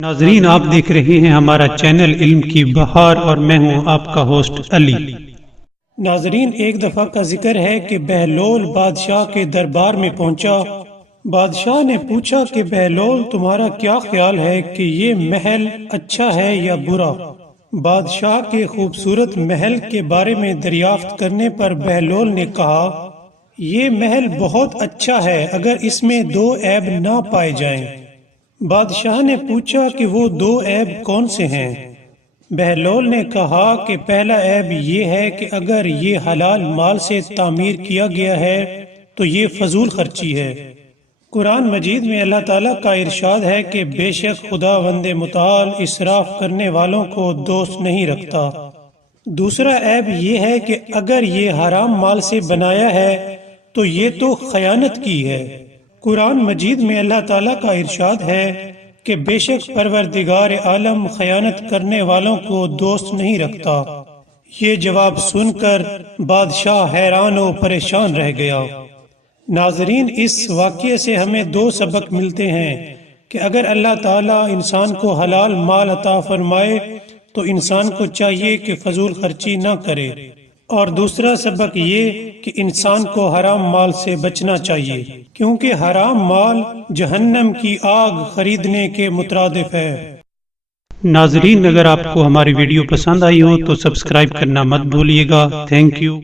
ناظرین، آپ دیکھ رہے ہیں ہمارا چینل علم کی بہار اور میں ہوں آپ کا ہوسٹ علی۔ ناظرین، ایک دفعہ کا ذکر ہے کہ بہلول بادشاہ کے دربار میں پہنچا۔ بادشاہ نے پوچھا کہ بہلول، تمہارا کیا خیال ہے کہ یہ محل اچھا ہے یا برا؟ بادشاہ کے خوبصورت محل کے بارے میں دریافت کرنے پر بہلول نے کہا، یہ محل بہت اچھا ہے اگر اس میں 2 عیب نہ پائے جائیں۔ بادشاہ نے پوچھا کہ وہ 2 عیب کون سے ہیں؟ بہلول نے کہا کہ پہلا عیب یہ ہے کہ اگر یہ حلال مال سے تعمیر کیا گیا ہے تو یہ فضول خرچی ہے۔ قرآن مجید میں اللہ تعالیٰ کا ارشاد ہے کہ بے شک خداوند متعال اسراف کرنے والوں کو دوست نہیں رکھتا۔ دوسرا عیب یہ ہے کہ اگر یہ حرام مال سے بنایا ہے تو یہ تو خیانت کی ہے۔ قرآن مجید میں اللہ تعالیٰ کا ارشاد ہے کہ بے شک پروردگار عالم خیانت کرنے والوں کو دوست نہیں رکھتا۔ یہ جواب سن کر بادشاہ حیران و پریشان رہ گیا۔ ناظرین، اس واقعے سے ہمیں 2 سبق ملتے ہیں کہ اگر اللہ تعالیٰ انسان کو حلال مال عطا فرمائے تو انسان کو چاہیے کہ فضول خرچی نہ کرے، اور دوسرا سبق یہ کہ انسان کو حرام مال سے بچنا چاہیے، کیونکہ حرام مال جہنم کی آگ خریدنے کے مترادف ہے۔ ناظرین، اگر آپ کو ہماری ویڈیو پسند آئی ہو تو سبسکرائب کرنا مت بھولیے گا۔ Thank you.